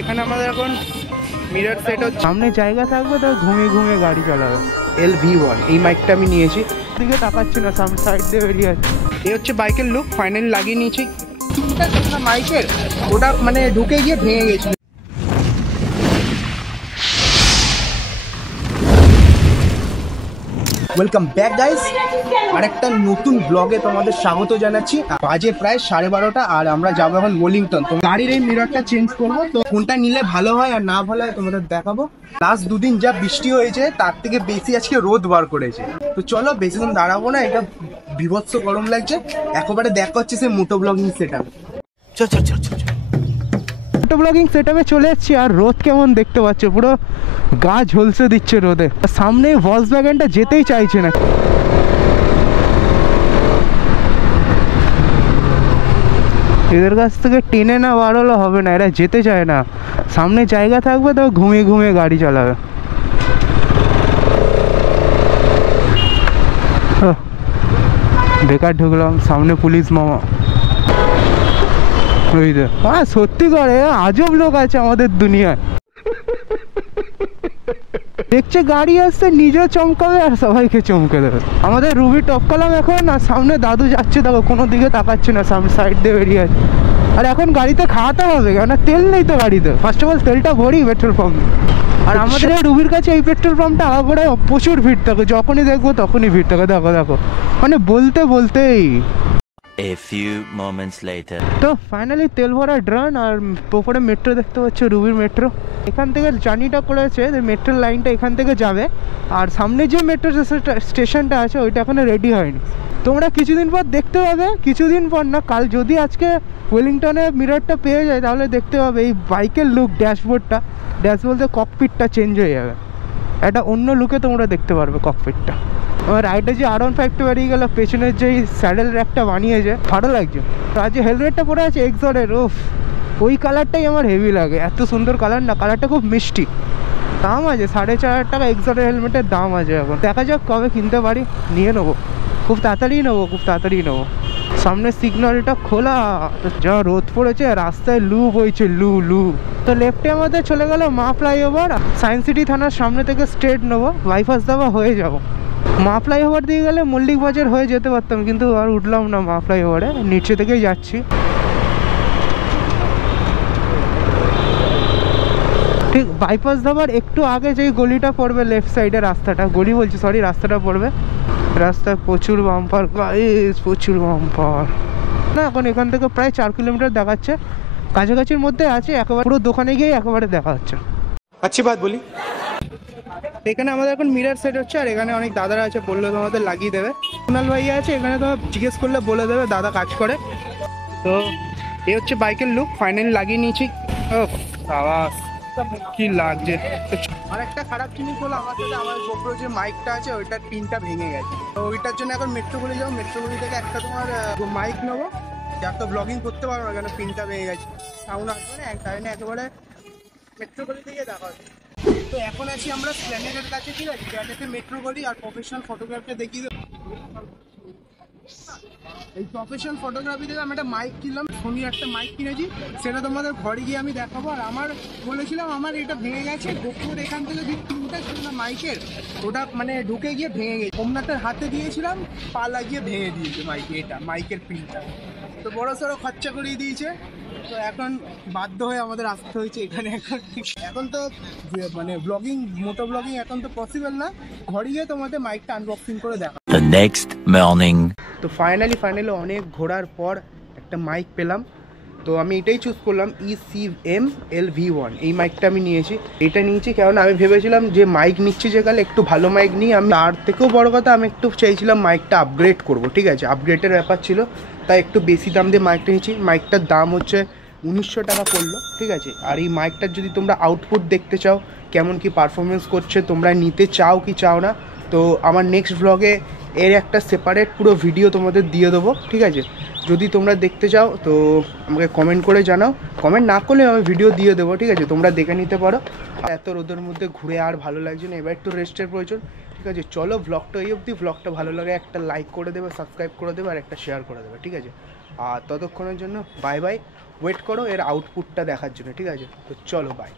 এখানে আমাদের এখন মিরর সেট হচ্ছে, সামনে জায়গা থাকবে তো ঘুমিয়ে ঘুমিয়ে গাড়ি চালাবে। LV1 এই মাইকটা আমি নিয়েছি, দিকে তাকাচ্ছি না, সামনে সাইড দিয়ে বেরিয়ে আছে। এই হচ্ছে বাইকের লুক, ফাইনালি লাগিয়ে নিয়েছি। মাইকের ওটা মানে ঢুকে গিয়ে ভেঙে গেছিল। ওয়েলকাম ব্যাক গাইস, আরেকটা নতুন ব্লগে তোমাদের স্বাগত জানাচ্ছি। বাজে প্রায় 12:30 আর আমরা যাবো এখন ওয়েলিংটন। তো গাড়ির এই মিররটা চেঞ্জ করবো, তো কোনটা নিলে ভালো হয় আর না ভালো হয় তোমাদের দেখাবো। লাস্ট দুদিন যা বৃষ্টি হয়েছে তার থেকে বেশি আজকে রোদ বার করেছে। তো চলো বেশিক্ষণ দাঁড়াবো না, এটা বিভৎস গরম লাগছে। একেবারে দেখা হচ্ছে সে মোটো ব্লগিং সেট আপ। মোটো ব্লগিং সেট আপে চলে যাচ্ছি। আর রোদ কেমন দেখতে পাচ্ছ, পুরো গা ঝলসে দিচ্ছে রোদে। সামনে ভলসওয়াগনটা যেতেই চাইছে না। এদের কাছ থেকে টেনে না বাড়ালে হবে না, এরা যেতে চায় না। সামনে জায়গা থাকবে তো ঘুমিয়ে ঘুমিয়ে গাড়ি চালাবে। বেকার ঢুকলাম, সামনে পুলিশ মামা। হ্যাঁ সত্যি করে আজব লোক আছে আমাদের দুনিয়ায়। দেখছে গাড়ি আসছে, নিজেও চমকাবে আর সবাইকে চমকে দেবে। আমাদের রুবি টপকালাম এখন, আর সামনে দাদু যাচ্ছে, দেখো কোনো দিকে তাকাচ্ছে না, সামনে সাইড দিয়ে বেরিয়ে আছে। আর এখন গাড়িতে খাওয়াতে হবে, কেন তেল নেই তো গাড়িতে। ফার্স্ট অফ অল তেলটা ভরি পেট্রোল পাম্পে। আর আমাদের রুবির কাছে এই পেট্রোল পাম্পটা আগাগোড়া প্রচুর ভিড় থাকে, যখনই দেখবো তখনই ভিড় থাকে। দেখো দেখো মানে বলতে বলতেই। A few moments later. তো ফাইনালি তেল ভরা ড্রান, আর ওপরে মেট্রো দেখতে পাচ্ছ, রুবির মেট্রো। এখান থেকে জার্নিটা করেছে, মেট্রোর লাইনটা এখান থেকে যাবে। আর সামনে যে মেট্রো স্টেশনটা আছে ওইটা এখনো রেডি হয়নি। তোমরা কিছুদিন পর দেখতে পাবে, কিছুদিন পর না কাল, যদি আজকে ওয়েলিংটনে মিররটা পেয়ে যায় তাহলে দেখতে পাবে এই বাইকের লুক, ড্যাশবোর্ডটা, ড্যাশ বলতে ককপিটটা চেঞ্জ হয়ে যাবে। একটা অন্য লুকে তোমরা দেখতে পারবে ককপিটটা। আমার রাইডে যে R15 বেরিয়ে গেল, পেছনের যে স্যাডেল র্যাকটা বানিয়েছে ভালো লাগছে। তো আজ যে হেলমেটটা পরে আছে এক্সরের, ওই কালারটাই আমার হেভি লাগে। এত সুন্দর কালার না, কালারটা খুব মিষ্টি। দাম আছে 4,500 টাকা এক্সরের হেলমেটের দাম আছে। এখন দেখা যাক কবে কিনতে পারি, নিয়ে নেবো। খুব তাড়াতাড়ি নেবো। সামনে সিগন্যালটা খোলা, তো যা রোদ পড়েছে, রাস্তায় লু বইছে, লু। তো লেফটে আমাদের চলে গেল মা ফ্লাইওভার। সায়েন্স সিটি থানার সামনে থেকে স্ট্রেট নেবো, বাইপাস দেওয়া হয়ে যাবো। মা ফ্লাইওভার দিয়ে গেলে মল্লিক বাজার হয়ে যেতে পারতাম, কিন্তু আর উঠলাম না মা ফ্লাইওভারে, নিচে থেকেই যাচ্ছি। ঠিক বাইপাস ধাবার একটু আগে যেই গলিটা পড়বে, লেফট সাইডে রাস্তাটা, গলি বলছি সরি, রাস্তাটা পড়বে। রাস্তায় প্রচুর বাম্পার, প্রচুর বাম্পার না। এখন এখান থেকে প্রায় 4 কিলোমিটার দেখাচ্ছে, কাছাকাছির মধ্যে আছে। একেবারে পুরো দোকানে গিয়ে একেবারে দেখা হচ্ছে। আচ্ছা বাত বলি, এখানে আমাদের এখন মিরর সেট হচ্ছে, আর এখানে অনেক দাদারা আছে, বললো তোমাদের লাগিয়ে দেবে। কুনাল ভাইয়া আছে এখানে, তো জিজ্ঞেস করলে বলে দেবে, দাদা কাজ করে। তো এই হচ্ছে বাইকের লুক, ফাইনালি লাগিয়ে নিয়েছি। আওয়াজ কি লাগছে। আর একটা খারাপ জিনিস হলো আমার সাথে, আমার গোপ্রো যে মাইকটা আছে ওইটার পিনটা ভেঙে গেছে। তো ওইটার জন্য এখন মেট্রোগুলি যাবো, মেট্রোগুলি থেকে একটা তোমার মাইক নেবো, যার তো ব্লগিং করতে পারবো না, কেন পিনটা ভেঙে গেছে, সাউন্ড আসবে না। কারণে একেবারে মেট্রোগুলি থেকে দেখা হচ্ছে। তো এখন আছি আমরা স্প্ল্যানেডের কাছে, ঠিক আছে, যাতে মেট্রো গলি আর প্রফেশনাল ফটোগ্রাফিটা দেখিয়ে দেবো। এই প্রফেশনাল ফটোগ্রাফি থেকে আমি একটা মাইক কিনলাম, সোনির একটা মাইক কিনেছি, সেটা তোমাদের ঘরে গিয়ে আমি দেখাবো। আর আমার বলেছিলাম আমার এটা ভেঙে গেছে, গোপুর এখান থেকে যে পিনটা ছিল না মাইকের, ওটা মানে ঢুকে গিয়ে ভেঙে গেছে। সোমনাথের হাতে দিয়েছিলাম, পা লাগিয়ে ভেঙে দিয়েছে মাইকে, এটা মাইকের পিনটা। তো বড় সড়ো খরচা করিয়ে দিয়েছে। তো এখন বাধ্য হয়ে আমাদের আসতে হয়েছে এখানে। এখন তো মানে ব্লগিং, মোটো ব্লগিং এখন তো পসিবল না, ঘরে গিয়ে তোমাদের মাইকটা আনবক্সিং করে দেখা। The next morning. তো ফাইনালি অনেক ঘোরার পর একটা মাইক পেলাম। তো আমি এটাই চুজ করলাম, ECM LV1 এই মাইকটা আমি নিয়েছি। এটা নিয়েছি কারণ আমি ভেবেছিলাম যে মাইক নিচ্ছি যে কালে একটু ভালো মাইক নিই। আমি তার থেকেও বড় কথা, আমি একটু চাইছিলাম মাইকটা আপগ্রেড করব, ঠিক আছে, আপগ্রেডের ব্যাপার ছিল, তাই একটু বেশি দাম দিয়ে মাইকটা নিয়েছি। মাইকটার দাম হচ্ছে 1900 টাকা পড়লো, ঠিক আছে। আর এই মাইকটার যদি তোমরা আউটপুট দেখতে চাও, কেমন কি পারফরমেন্স করছে, তোমরা নিতে চাও কি চাও না, তো আমার নেক্সট ব্লগে এর একটা সেপারেট পুরো ভিডিও তোমাদের দিয়ে দেবো, ঠিক আছে। যদি তোমরা দেখতে চাও তো আমাকে কমেন্ট করে জানাও, কমেন্ট না করলে আমি ভিডিও দিয়ে দেবো, ঠিক আছে, তোমরা দেখে নিতে পারো। এত রোদের মধ্যে ঘুরে আর ভালো লাগছে না, এবার একটু রেস্টের প্রয়োজন, ঠিক আছে। চলো ব্লগটা এই অবধি, ব্লগটা ভালো লাগে একটা লাইক করে দেবে, সাবস্ক্রাইব করে দেবে, আর একটা শেয়ার করে দেবে, ঠিক আছে। আর ততক্ষণের জন্য বাই বাই। ওয়েট করো এর আউটপুটটা দেখার জন্য, ঠিক আছে? তো চলো বাই।